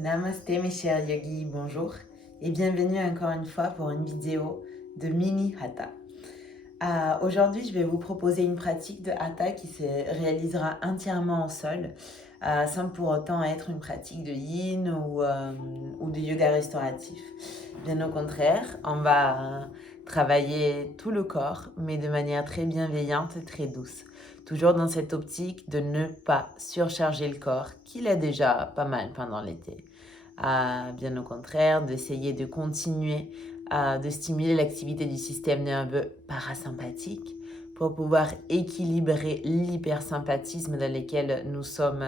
Namasté mes chers yogis, bonjour et bienvenue encore une fois pour une vidéo de mini hatha. Aujourd'hui, je vais vous proposer une pratique de hatha qui se réalisera entièrement au sol, sans pour autant être une pratique de yin ou de yoga restauratif. Bien au contraire, on va travailler tout le corps, mais de manière très bienveillante et très douce. Toujours dans cette optique de ne pas surcharger le corps, qu'il est déjà pas mal pendant l'été. Bien au contraire, d'essayer de continuer de stimuler l'activité du système nerveux parasympathique pour pouvoir équilibrer l'hypersympathisme dans lequel nous sommes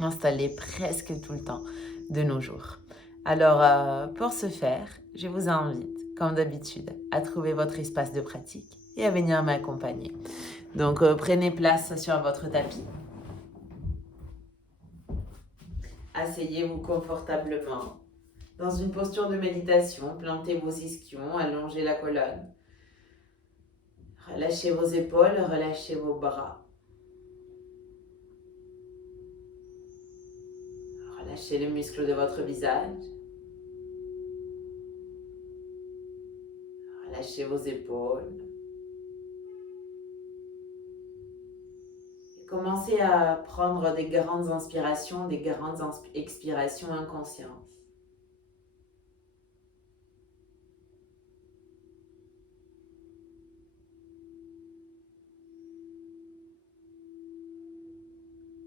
installés presque tout le temps de nos jours. Alors, pour ce faire, je vous invite, comme d'habitude, à trouver votre espace de pratique et à venir m'accompagner. Donc, prenez place sur votre tapis. Asseyez-vous confortablement. Dans une posture de méditation, plantez vos ischions, allongez la colonne. Relâchez vos épaules, relâchez vos bras. Relâchez les muscles de votre visage. Relâchez vos épaules. Et commencez à prendre des grandes inspirations, des grandes expirations inconscientes.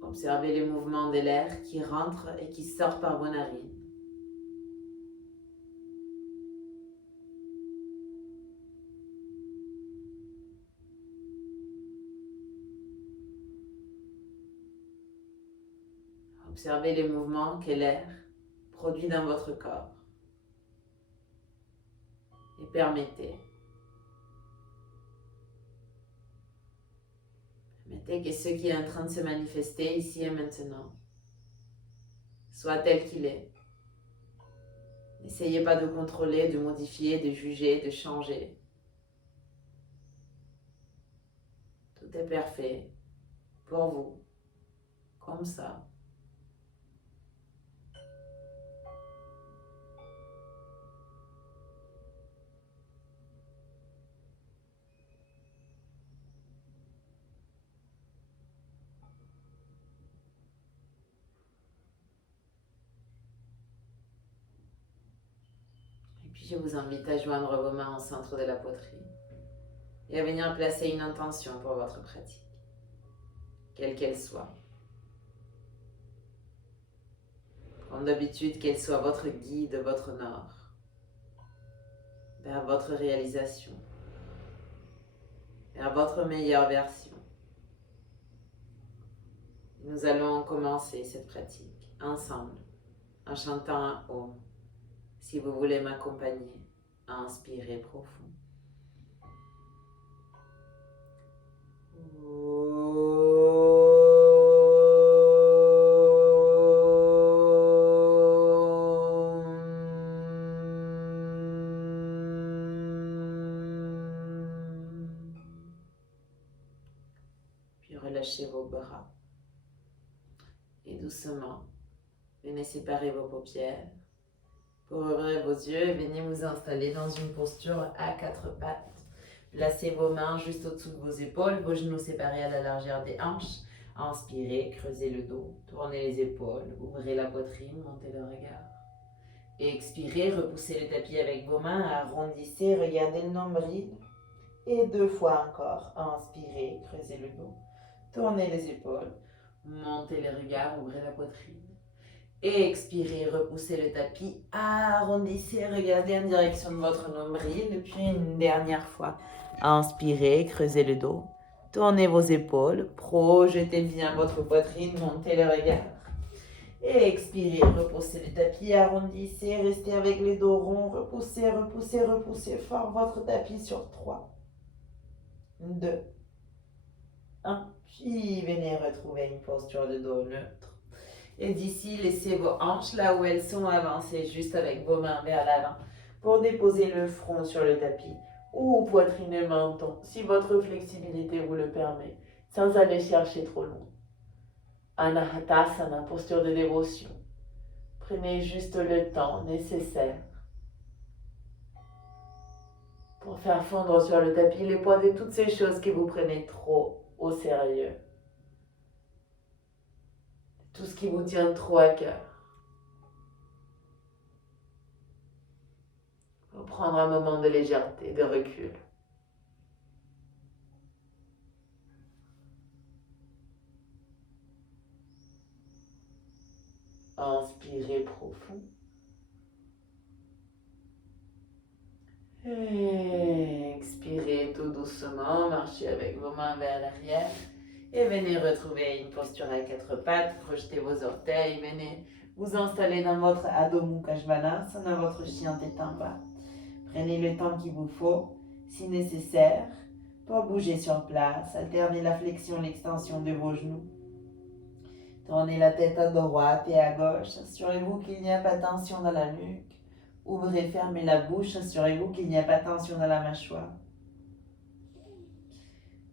Observez les mouvements de l'air qui rentre et qui sort par vos narines. Observez les mouvements que l'air produit dans votre corps. Et permettez que ce qui est en train de se manifester ici et maintenant soit tel qu'il est. N'essayez pas de contrôler, de modifier, de juger, de changer. Tout est parfait pour vous, comme ça. Et puis je vous invite à joindre vos mains au centre de la poitrine et à venir placer une intention pour votre pratique, quelle qu'elle soit. Comme d'habitude, qu'elle soit votre guide, votre nord, vers votre réalisation, vers votre meilleure version. Nous allons commencer cette pratique ensemble en chantant un Om. Si vous voulez m'accompagner, inspirez profond. Puis relâchez vos bras. Et doucement, venez séparer vos paupières. Pour ouvrir vos yeux, venez vous installer dans une posture à quatre pattes. Placez vos mains juste au-dessous de vos épaules, vos genoux séparés à la largeur des hanches. Inspirez, creusez le dos, tournez les épaules, ouvrez la poitrine, montez le regard. Et expirez, repoussez le tapis avec vos mains, arrondissez, regardez le nombril. Et 2 fois encore, inspirez, creusez le dos, tournez les épaules, montez le regard, ouvrez la poitrine. Et expirez, repoussez le tapis, arrondissez, regardez en direction de votre nombril. Puis une dernière fois, inspirez, creusez le dos, tournez vos épaules, projetez bien votre poitrine, montez le regard. Et expirez, repoussez le tapis, arrondissez, restez avec les dos ronds, repoussez, repoussez, repoussez fort votre tapis sur 3, 2, 1. Puis venez retrouver une posture de dos neutre. Et d'ici, laissez vos hanches là où elles sont avancées, juste avec vos mains vers l'avant, pour déposer le front sur le tapis, ou poitrine et menton, si votre flexibilité vous le permet, sans aller chercher trop loin. Anahatasana, posture de dévotion. Prenez juste le temps nécessaire pour faire fondre sur le tapis les poids de toutes ces choses que vous prenez trop au sérieux. Tout ce qui vous tient trop à cœur. Pour prendre un moment de légèreté, de recul. Inspirez profond. Et expirez tout doucement, marchez avec vos mains vers l'arrière et venez retrouver une posture à quatre pattes, projetez vos orteils, venez vous installer dans votre Adho Mukha Svanasana, dans votre chien tête en bas. Prenez le temps qu'il vous faut, si nécessaire, pour bouger sur place, alternez la flexion, l'extension de vos genoux. Tournez la tête à droite et à gauche, assurez-vous qu'il n'y a pas de tension dans la nuque. Ouvrez, fermez la bouche, assurez-vous qu'il n'y a pas de tension dans la mâchoire.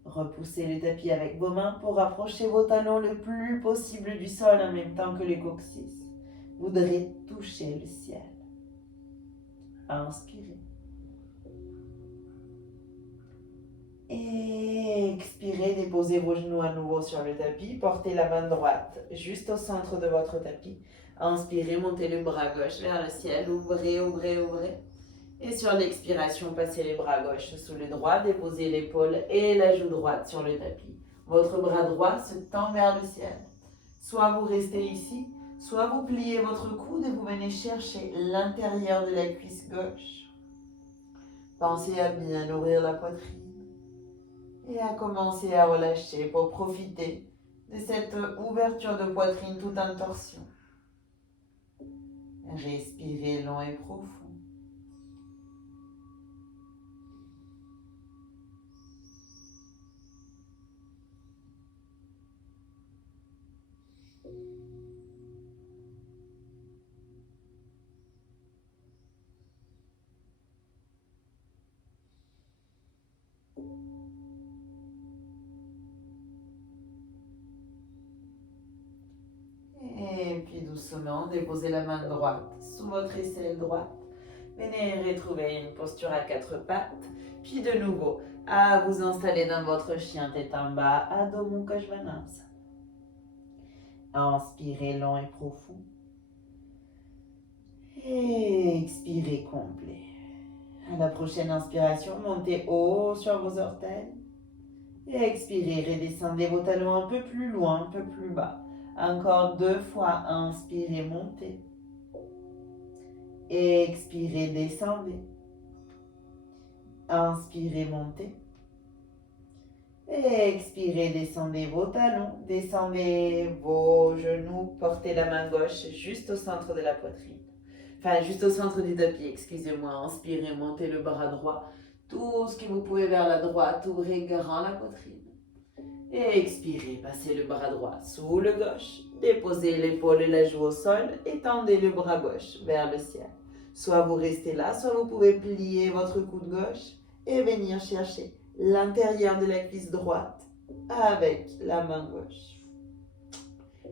Repoussez le tapis avec vos mains pour rapprocher vos talons le plus possible du sol en même temps que le coccyx. Vous devrez toucher le ciel. Inspirez. Et expirez, déposez vos genoux à nouveau sur le tapis. Portez la main droite juste au centre de votre tapis. Inspirez, montez le bras gauche vers le ciel. Ouvrez, ouvrez, ouvrez. Et sur l'expiration, passez les bras gauche sous le droit. Déposez l'épaule et la joue droite sur le tapis. Votre bras droit se tend vers le ciel. Soit vous restez ici, soit vous pliez votre coude et vous venez chercher l'intérieur de la cuisse gauche. Pensez à bien ouvrir la poitrine et à commencer à relâcher pour profiter de cette ouverture de poitrine tout en torsion. Respirez long et profond. Et puis doucement, déposez la main droite sous votre aisselle droite. Venez retrouver une posture à quatre pattes. Puis de nouveau, à vous installer dans votre chien tête en bas, Adho Mukha Svanasana. Inspirez long et profond. Et expirez complet. À la prochaine inspiration, montez haut sur vos orteils. Et expirez, redescendez vos talons un peu plus loin, un peu plus bas. Encore 2 fois, inspirez, montez. Et expirez, descendez. Inspirez, montez. Et expirez, descendez vos talons, descendez vos genoux, portez la main gauche juste au centre de la poitrine. Enfin, juste au centre du tapis, excusez-moi. Inspirez, montez le bras droit. Tout ce que vous pouvez vers la droite, ouvrez grand la poitrine. Et expirez, passez le bras droit sous le gauche. Déposez l'épaule et la joue au sol et tendez le bras gauche vers le ciel. Soit vous restez là, soit vous pouvez plier votre coude gauche et venir chercher l'intérieur de la cuisse droite avec la main gauche.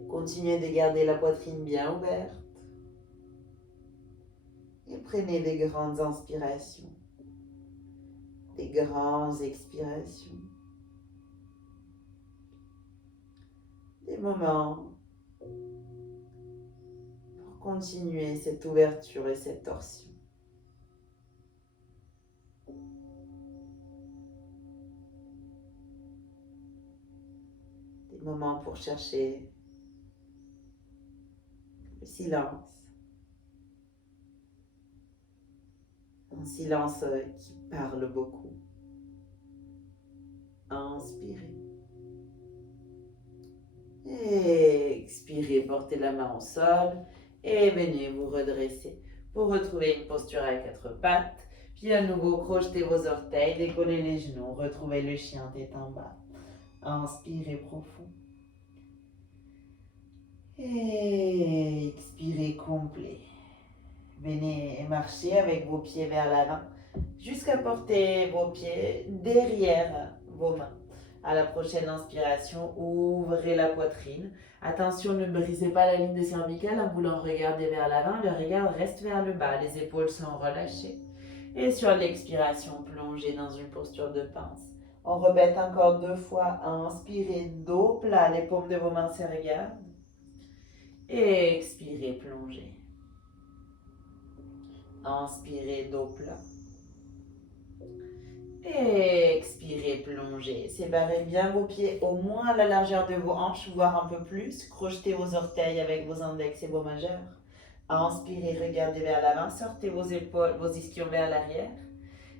Continuez de garder la poitrine bien ouverte. Et prenez des grandes inspirations, des grandes expirations. Des moments pour continuer cette ouverture et cette torsion. Des moments pour chercher le silence. Un silence qui parle beaucoup. Inspirez. Et expirez, portez la main au sol et venez vous redresser pour retrouver une posture à quatre pattes. Puis à nouveau, crochetez vos orteils, décollez les genoux, retrouvez le chien tête en bas. Inspirez profond. Et expirez complet. Venez marcher avec vos pieds vers l'avant jusqu'à porter vos pieds derrière vos mains. À la prochaine inspiration, ouvrez la poitrine. Attention, ne brisez pas la ligne de cervicale en voulant regarder vers l'avant. Le regard reste vers le bas. Les épaules sont relâchées. Et sur l'expiration, plongez dans une posture de pince. On répète encore 2 fois. Inspirez, dos plat. Les paumes de vos mains se regardent. Et expirez, plongez. Inspirez, dos plat. Et expirez, plongez. Séparez bien vos pieds au moins à la largeur de vos hanches, voire un peu plus. Crochetez vos orteils avec vos index et vos majeurs. Inspirez, regardez vers l'avant, sortez vos épaules, vos ischions vers l'arrière.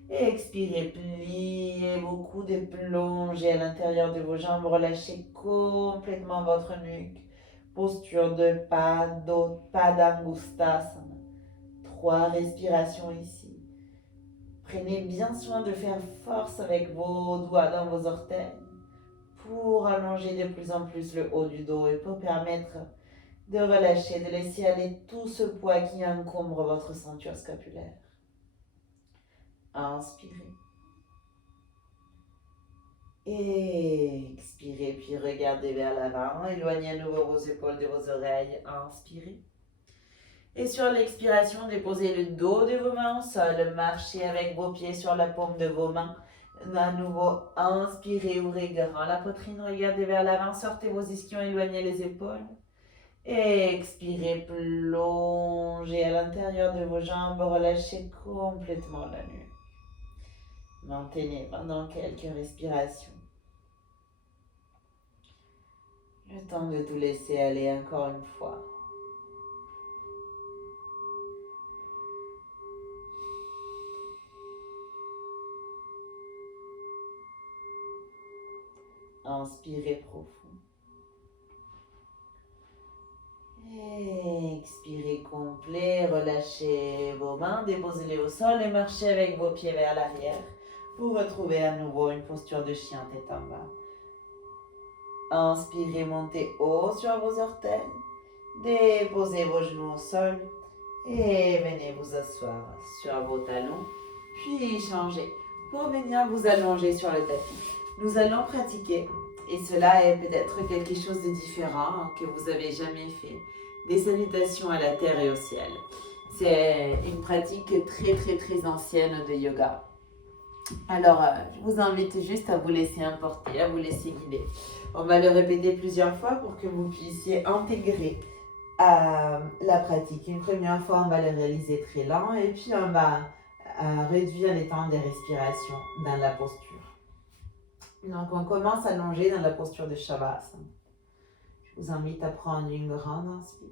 Et expirez, pliez vos coudes et plongez à l'intérieur de vos jambes. Relâchez complètement votre nuque. Posture de Padangusthasana. 3 respirations ici. Prenez bien soin de faire force avec vos doigts dans vos orteils pour allonger de plus en plus le haut du dos et pour permettre de relâcher, de laisser aller tout ce poids qui encombre votre ceinture scapulaire. Inspirez. Et expirez, puis regardez vers l'avant. Éloignez à nouveau vos épaules de vos oreilles. Inspirez. Et sur l'expiration, déposez le dos de vos mains au sol. Marchez avec vos pieds sur la paume de vos mains. À nouveau, inspirez, ouvrez grand la poitrine, regardez vers l'avant, sortez vos ischions, éloignez les épaules. Et expirez, plongez à l'intérieur de vos jambes, relâchez complètement la nuque. Maintenez pendant quelques respirations. Le temps de tout laisser aller encore une fois. Inspirez profond. Et expirez complet, relâchez vos mains, déposez-les au sol et marchez avec vos pieds vers l'arrière pour retrouver à nouveau une posture de chien tête en bas. Inspirez, montez haut sur vos orteils, déposez vos genoux au sol et venez vous asseoir sur vos talons, puis changez pour venir vous allonger sur le tapis. Nous allons pratiquer, et cela est peut-être quelque chose de différent que vous n'avez jamais fait, des salutations à la terre et au ciel. C'est une pratique très ancienne de yoga. Alors, je vous invite juste à vous laisser emporter, à vous laisser guider. On va le répéter plusieurs fois pour que vous puissiez intégrer la pratique. Une première fois, on va le réaliser très lent et puis on va réduire les temps de respiration dans la posture. Donc, on commence allongé dans la posture de Shavasana. Je vous invite à prendre une grande inspire.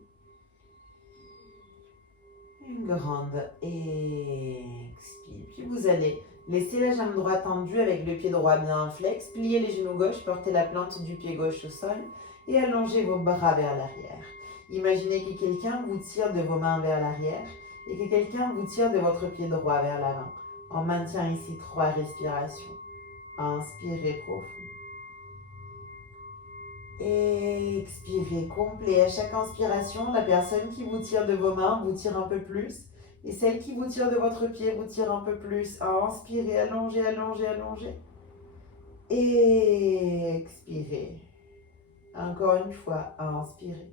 Une grande expire. Puis vous allez laisser la jambe droite tendue avec le pied droit bien flex. Pliez les genoux gauche, portez la plante du pied gauche au sol et allongez vos bras vers l'arrière. Imaginez que quelqu'un vous tire de vos mains vers l'arrière et que quelqu'un vous tire de votre pied droit vers l'avant. On maintient ici 3 respirations. Inspirez profond. Et expirez complet. À chaque inspiration, la personne qui vous tire de vos mains vous tire un peu plus. Et celle qui vous tire de votre pied vous tire un peu plus. Inspirez, allongez, allongez, allongez. Et expirez. Encore une fois, inspirez.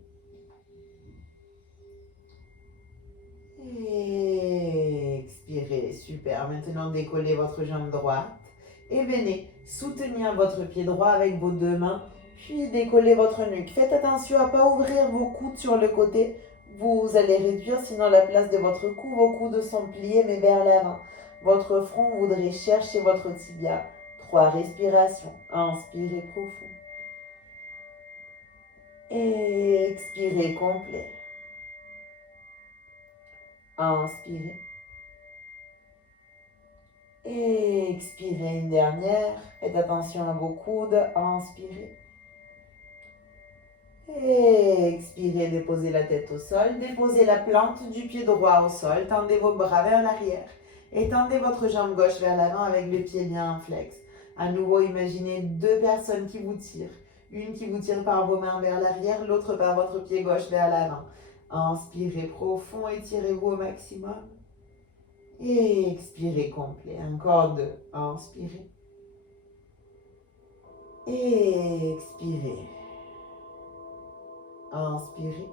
Et expirez. Super. Maintenant, décollez votre jambe droite. Et venez soutenir votre pied droit avec vos 2 mains. Puis décollez votre nuque. Faites attention à ne pas ouvrir vos coudes sur le côté. Vous allez réduire sinon la place de votre cou. Vos coudes sont pliés mais vers l'avant. Votre front voudrait chercher votre tibia. 3 respirations. Inspirez profond. Et expirez complet. Inspirez. Et expirez une dernière. Faites attention à vos coudes. Inspirez. Et expirez, déposez la tête au sol. Déposez la plante du pied droit au sol. Tendez vos bras vers l'arrière. Et tendez votre jambe gauche vers l'avant avec le pied bien flex. À nouveau, imaginez 2 personnes qui vous tirent. Une qui vous tire par vos mains vers l'arrière, l'autre par votre pied gauche vers l'avant. Inspirez profond, étirez-vous au maximum. Et expirez complet. Encore 2. Inspirez. Et expirez. Inspirez.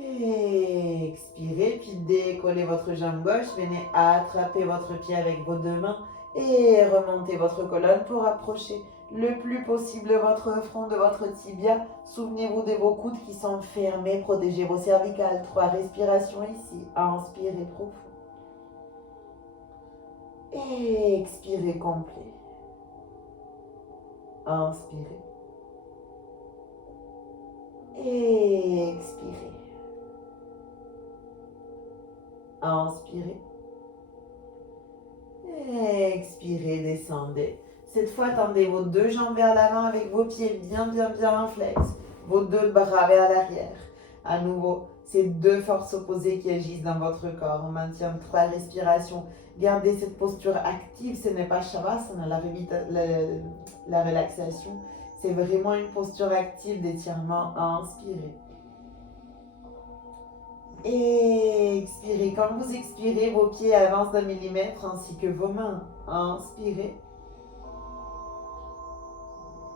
Et expirez, puis décollez votre jambe gauche, venez attraper votre pied avec vos deux mains et remontez votre colonne pour approcher le plus possible votre front de votre tibia. Souvenez-vous de vos coudes qui sont fermés, protégez vos cervicales. 3 respirations ici. Inspirez profond. Et expirez complet. Inspirez. Et expirez. Inspirez. Et expirez, descendez. Cette fois, tendez vos deux jambes vers l'avant avec vos pieds bien en flex. Vos deux bras vers l'arrière. À nouveau, c'est deux forces opposées qui agissent dans votre corps. On maintient 3 respirations. Gardez cette posture active. Ce n'est pas Shavasana, la relaxation. C'est vraiment une posture active d'étirement. Inspirez. Et expirez. Quand vous expirez, vos pieds avancent d'1 millimètre ainsi que vos mains. Inspirez.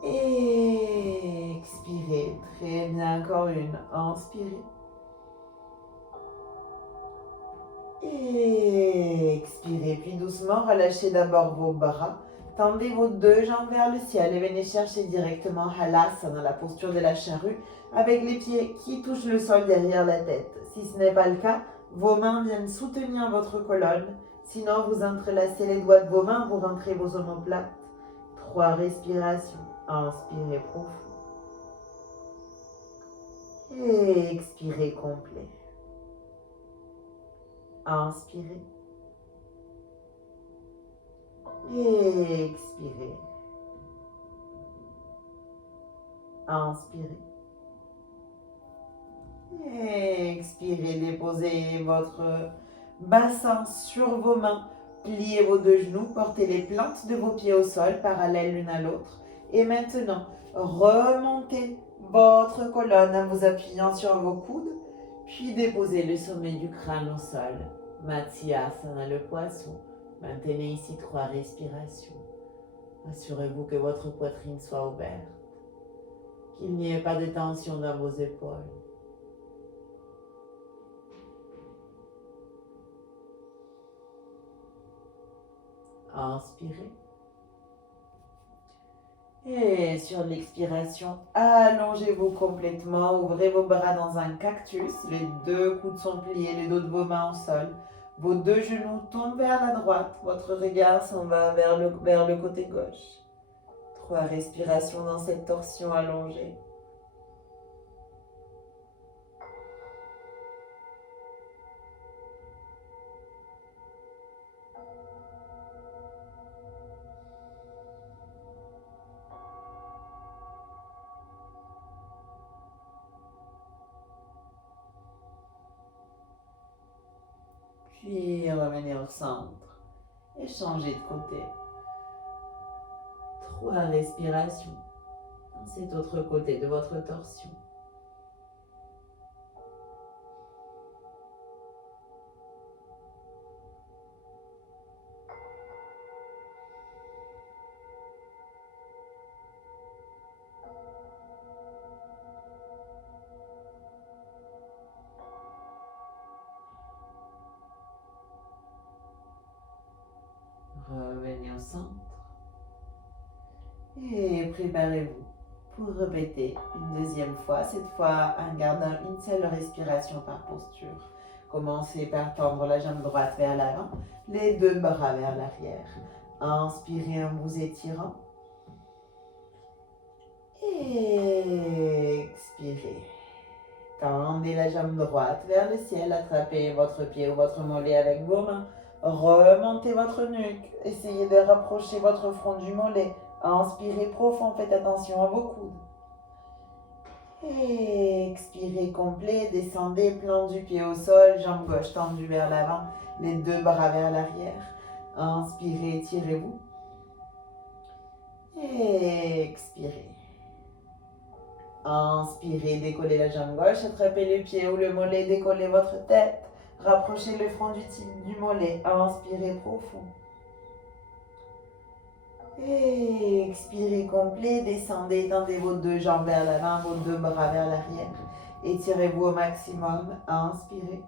Et expirez. Très bien. Encore une. Inspirez. Et expirez. Puis doucement, relâchez d'abord vos bras. Tendez vos deux jambes vers le ciel et venez chercher directement Halasana, la posture de la charrue, avec les pieds qui touchent le sol derrière la tête. Si ce n'est pas le cas, vos mains viennent soutenir votre colonne. Sinon, vous entrelacez les doigts de vos mains, vous rentrez vos omoplates. 3 respirations. Inspirez profond. Et expirez complet. Inspirez. Et expirez. Inspirez. Et expirez. Déposez votre bassin sur vos mains. Pliez vos deux genoux. Portez les plantes de vos pieds au sol, parallèles l'une à l'autre. Et maintenant, remontez votre colonne en vous appuyant sur vos coudes. Puis déposez le sommet du crâne au sol. Matsyasana, le poisson. Maintenez ici 3 respirations. Assurez-vous que votre poitrine soit ouverte, qu'il n'y ait pas de tension dans vos épaules. Inspirez. Et sur l'expiration, allongez-vous complètement, ouvrez vos bras dans un cactus, les deux coudes sont pliés, les dos de vos mains au sol. Vos deux genoux tombent vers la droite, votre regard s'en va vers le côté gauche. 3 respirations dans cette torsion allongée. Puis revenez au centre et changez de côté. 3 respirations dans cet autre côté de votre torsion. Revenez au centre et préparez-vous pour répéter une deuxième fois, cette fois en gardant une seule respiration par posture. Commencez par tendre la jambe droite vers l'avant, les deux bras vers l'arrière. Inspirez en vous étirant et expirez. Tendez la jambe droite vers le ciel, attrapez votre pied ou votre mollet avec vos mains. Remontez votre nuque, essayez de rapprocher votre front du mollet. Inspirez profond, faites attention à vos coudes. Et expirez complet, descendez, plan du pied au sol, jambe gauche tendue vers l'avant, les deux bras vers l'arrière. Inspirez, étirez-vous. Et expirez. Inspirez, décollez la jambe gauche, attrapez le pied ou le mollet, décollez votre tête. Rapprochez le front du mollet. Inspirez profond. Et expirez complet, descendez, tendez vos deux jambes vers l'avant, vos deux bras vers l'arrière. Étirez-vous au maximum, inspirez.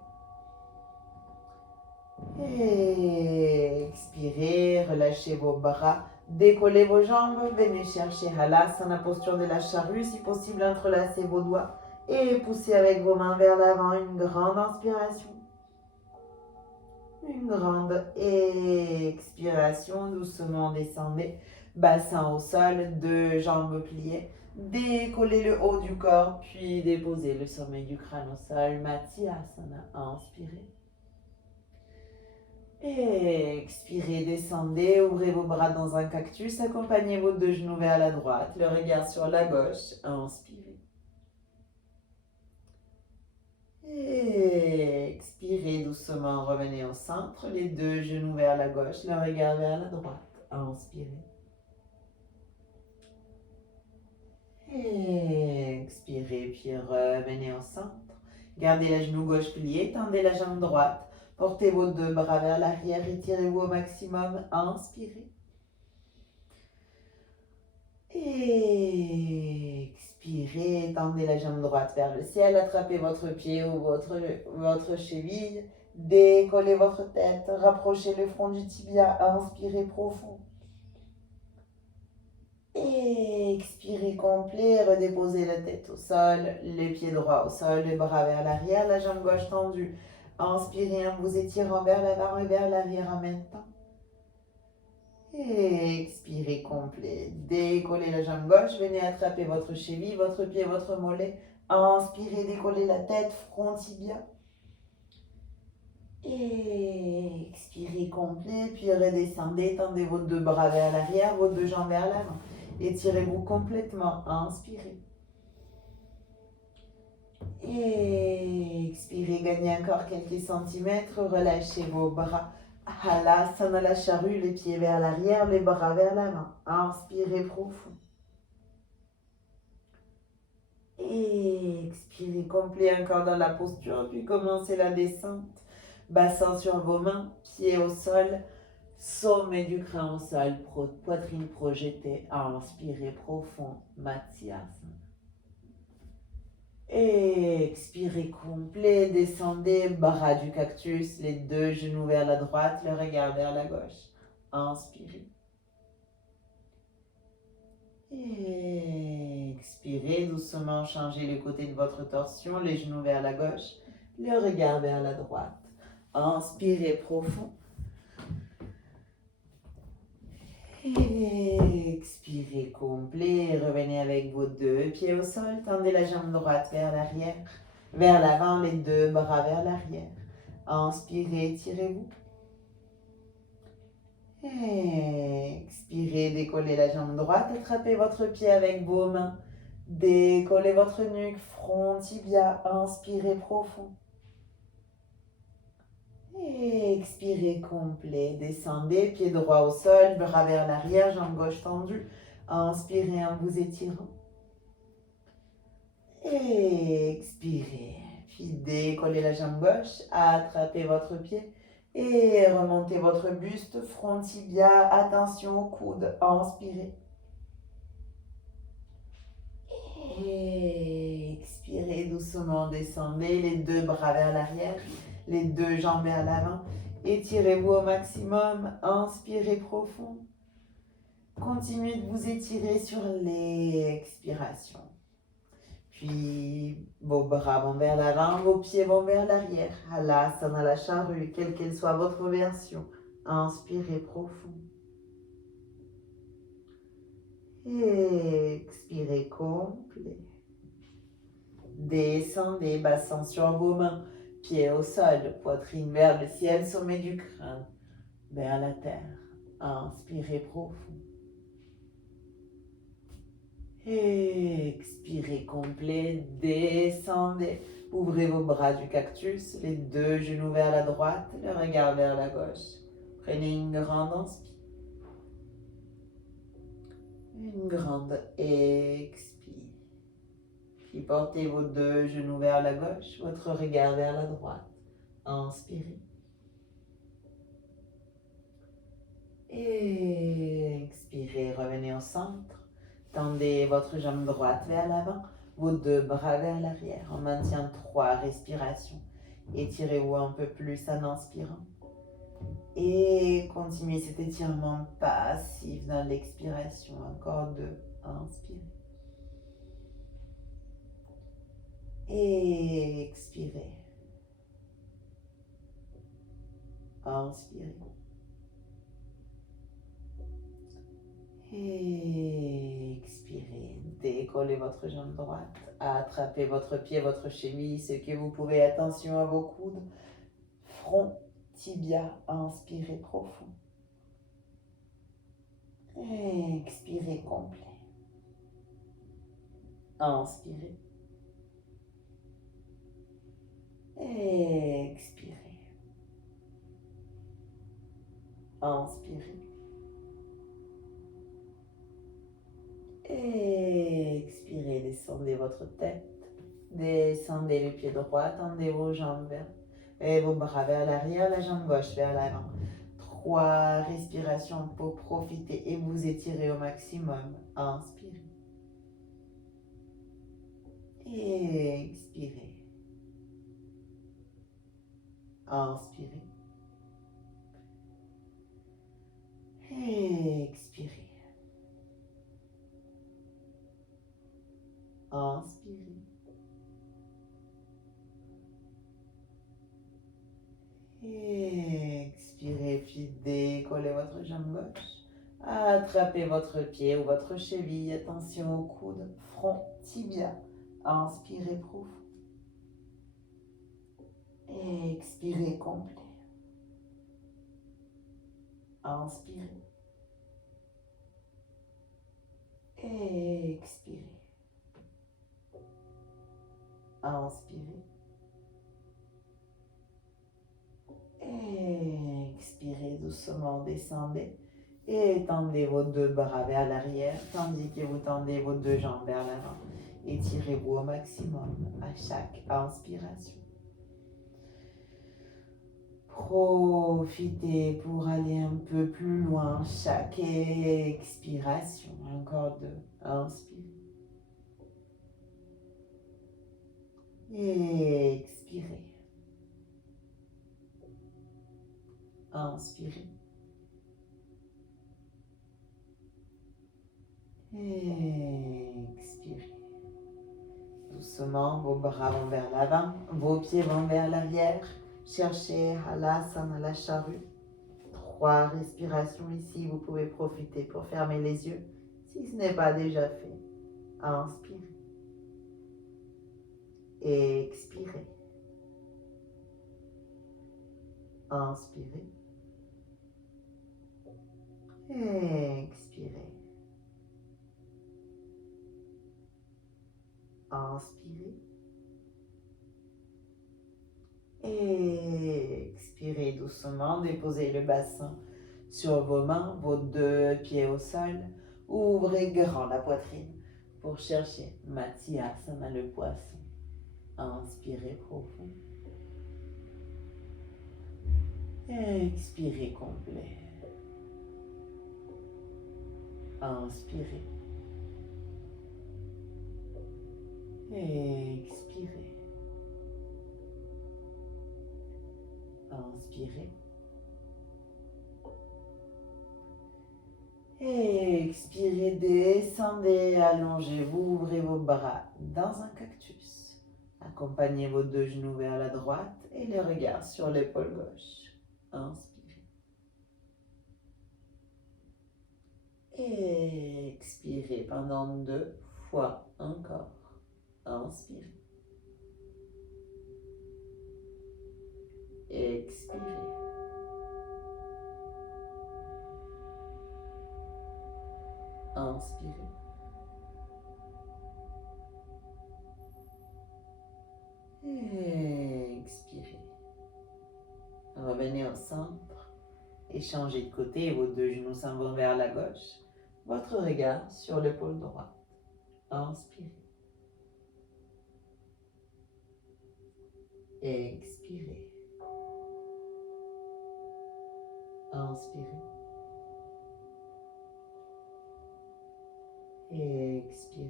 Et expirez, relâchez vos bras, décollez vos jambes, venez chercher Halasana, posture de la charrue, si possible entrelacez vos doigts et poussez avec vos mains vers l'avant, une grande inspiration. Une grande expiration, doucement descendez, bassin au sol, deux jambes pliées. Décollez le haut du corps, puis déposez le sommet du crâne au sol, Matyasana, inspirez. Et expirez, descendez, ouvrez vos bras dans un cactus, accompagnez vos deux genoux vers la droite, le regard sur la gauche, inspirez. Et expirez doucement, revenez au centre, les deux genoux vers la gauche, le regard vers la droite, inspirez. Et expirez, puis revenez au centre. Gardez la genou gauche plié, tendez la jambe droite. Portez vos deux bras vers l'arrière, étirez-vous au maximum, inspirez. Et expirez, tendez la jambe droite vers le ciel, attrapez votre pied ou votre cheville, décollez votre tête, rapprochez le front du tibia, inspirez profond. Et expirez complet, redéposez la tête au sol, les pieds droits au sol, les bras vers l'arrière, la jambe gauche tendue. Inspirez en vous étirant vers l'avant et vers l'arrière en même temps. Et expirez complet, décollez la jambe gauche, venez attraper votre cheville, votre pied, votre mollet. Inspirez, décollez la tête, front tibia. Et expirez complet, puis redescendez, tendez vos deux bras vers l'arrière, vos deux jambes vers l'avant. Étirez-vous complètement, inspirez. Et expirez, gagnez encore quelques centimètres, relâchez vos bras. Halasana, la charrue, les pieds vers l'arrière, les bras vers l'avant. Inspirez profond. Et expirez complet encore dans la posture, puis commencez la descente. Bassin sur vos mains, pieds au sol, sommet du crâne au sol, poitrine projetée. Inspirez profond, Matyasana. Et expirez complet, descendez, bras du cactus, les deux genoux vers la droite, le regard vers la gauche. Inspirez. Et expirez doucement, changez le côté de votre torsion, les genoux vers la gauche, le regard vers la droite. Inspirez profond. Et expirez complet, revenez avec vos deux pieds au sol, tendez la jambe droite vers l'arrière, vers l'avant, les deux bras vers l'arrière. Inspirez, étirez-vous. Et expirez, décollez la jambe droite, attrapez votre pied avec vos mains. Décollez votre nuque, front, tibia, inspirez profond. Et expirez complet, descendez, pied droit au sol, bras vers l'arrière, jambe gauche tendue. Inspirez en vous étirant. Et expirez, puis décollez la jambe gauche, attrapez votre pied. Et remontez votre buste, front, tibia, attention au coude, inspirez. Et expirez doucement, descendez, les deux bras vers l'arrière, les deux jambes vers l'avant. Étirez-vous au maximum, inspirez profond. Continuez de vous étirer sur l'expiration. Puis vos bras vont vers l'avant, vos pieds vont vers l'arrière. Halasana, la charrue, quelle qu'elle soit votre version. Inspirez profond. Et expirez complet. Descendez, bassin sur vos mains, pieds au sol, poitrine vers le ciel, sommet du crâne, vers la terre. Inspirez profond. Et expirez complet, descendez. Ouvrez vos bras du cactus, les deux genoux vers la droite, le regard vers la gauche. Prenez une grande inspire. Une grande expire. Puis portez vos deux genoux vers la gauche, votre regard vers la droite. Inspirez. Et expirez, revenez au centre. Tendez votre jambe droite vers l'avant, vos deux bras vers l'arrière. On maintient 3 respirations. Étirez-vous un peu plus en inspirant. Et continuez cet étirement passif dans l'expiration. Encore 2. Inspirez. Et expirez. Inspirez. Et expirez. Décollez votre jambe droite. Attrapez votre pied, votre cheville, ce que vous pouvez. Attention à vos coudes. Front, tibia. Inspirez profond. Et expirez complet. Inspirez. Et expirez. Inspirez. Et expirez, descendez votre tête. Descendez le pied droit, tendez vos jambes et vos bras vers l'arrière, la jambe gauche vers l'avant. 3 respirations pour profiter et vous étirer au maximum. Inspirez. Et expirez. Inspirez. Et expirez. Inspirez. Et expirez, puis décollez votre jambe gauche. Attrapez votre pied ou votre cheville. Attention au coude, front, tibia. Inspirez profond. Et expirez complet. Inspirez. Et expirez. Inspirez. Et expirez doucement, descendez. Et tendez vos 2 bras vers l'arrière, tandis que vous tendez vos 2 jambes vers l'avant. Étirez-vous au maximum à chaque inspiration. Profitez pour aller un peu plus loin chaque expiration. Encore 2. Inspirez. Et expirez. Inspirez. Et expirez. Doucement, vos bras vont vers l'avant, vos pieds vont vers l'arrière. Cherchez Halasana, la charrue. 3 respirations ici, vous pouvez profiter pour fermer les yeux si ce n'est pas déjà fait. Inspirez. Et expirez. Inspirez. Et expirez. Inspirez. Et expirez doucement. Déposez le bassin sur vos mains, vos 2 pieds au sol. Ouvrez grand la poitrine pour chercher Matsyasana, le poisson. Inspirez profond. Expirez complet. Inspirez. Expirez. Inspirez. Expirez, descendez, allongez-vous, ouvrez vos bras dans un cactus. Accompagnez vos 2 genoux vers la droite et le regard sur l'épaule gauche. Inspirez. Expirez pendant 2 fois encore. Inspirez. Expirez. Inspirez. Expirez. Revenez au centre et changez de côté. Vos 2 genoux s'en vont vers la gauche. Votre regard sur l'épaule droite. Inspirez. Expirez. Inspirez. Expirez.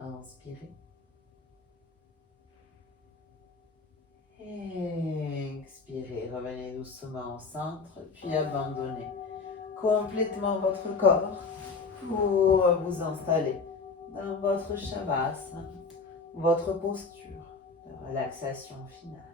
Inspirez. Expirez. Revenez doucement au centre, puis abandonnez complètement votre corps pour vous installer dans votre Shavasana, votre posture de relaxation finale.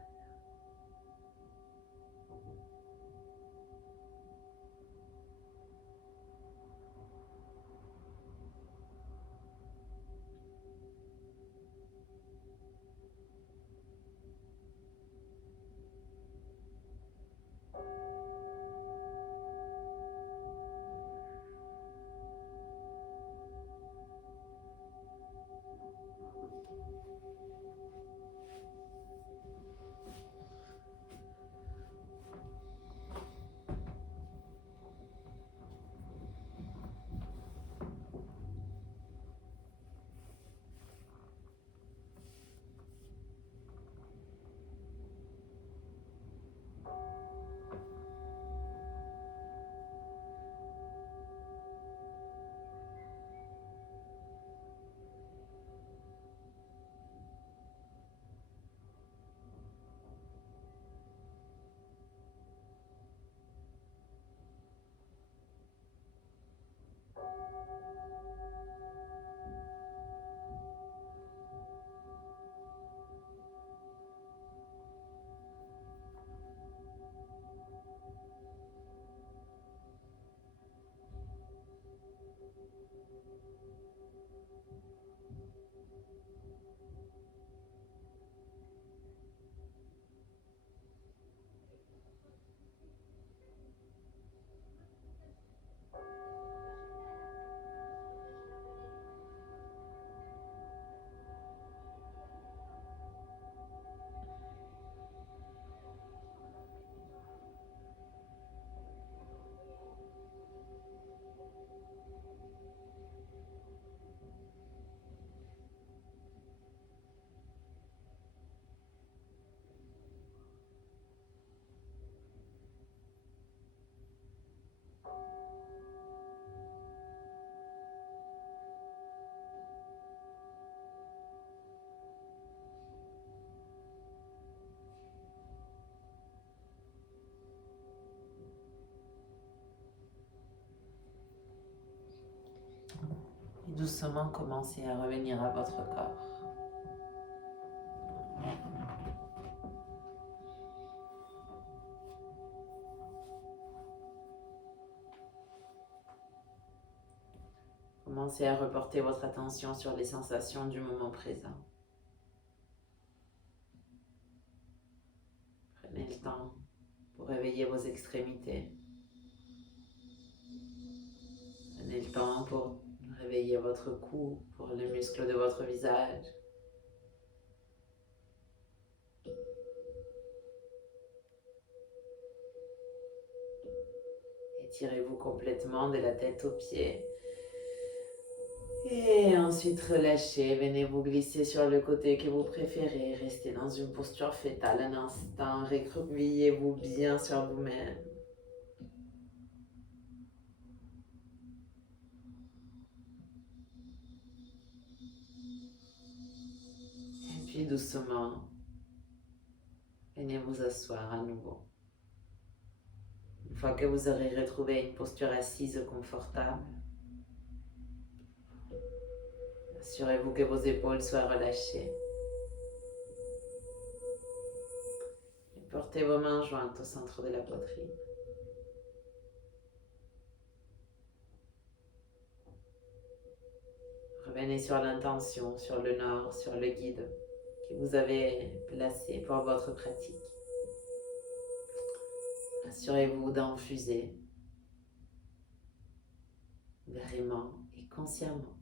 Et doucement, commencez à revenir à votre corps. Commencez à reporter votre attention sur les sensations du moment présent. Prenez le temps pour réveiller vos extrémités. Prenez le temps pour réveiller votre cou, pour les muscles de votre visage. Étirez-vous complètement de la tête aux pieds. Et ensuite relâchez, venez vous glisser sur le côté que vous préférez, restez dans une posture fétale un instant, recroquevillez-vous bien sur vous-même. Et puis doucement, venez vous asseoir à nouveau. Une fois que vous aurez retrouvé une posture assise confortable, assurez-vous que vos épaules soient relâchées. Et portez vos mains jointes au centre de la poitrine. Revenez sur l'intention, sur le nord, sur le guide que vous avez placé pour votre pratique. Assurez-vous d'infuser vraiment et consciemment.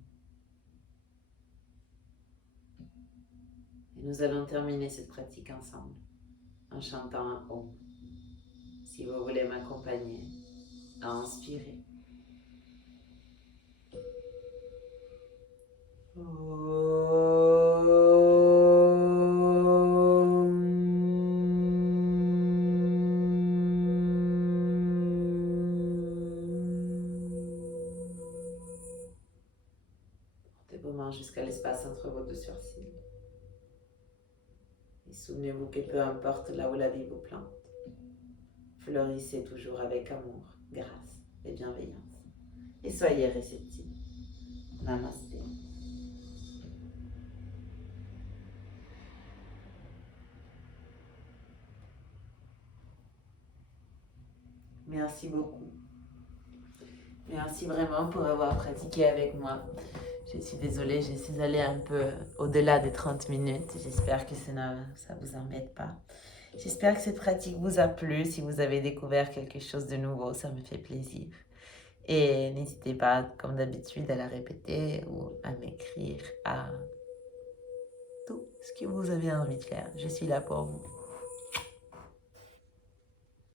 Et nous allons terminer cette pratique ensemble en chantant un Om. Si vous voulez m'accompagner, inspirez. l'espace entre vos deux sourcils. Et souvenez-vous que peu importe là où la vie vous plante, fleurissez toujours avec amour, grâce et bienveillance. Et soyez réceptifs. Namasté. Merci beaucoup. Merci vraiment pour avoir pratiqué avec moi. Je suis désolée, je suis allée un peu au-delà des 30 minutes. J'espère que ça ne vous embête pas. J'espère que cette pratique vous a plu. Si vous avez découvert quelque chose de nouveau, ça me fait plaisir. Et n'hésitez pas, comme d'habitude, à la répéter ou à m'écrire à tout ce que vous avez envie de faire. Je suis là pour vous.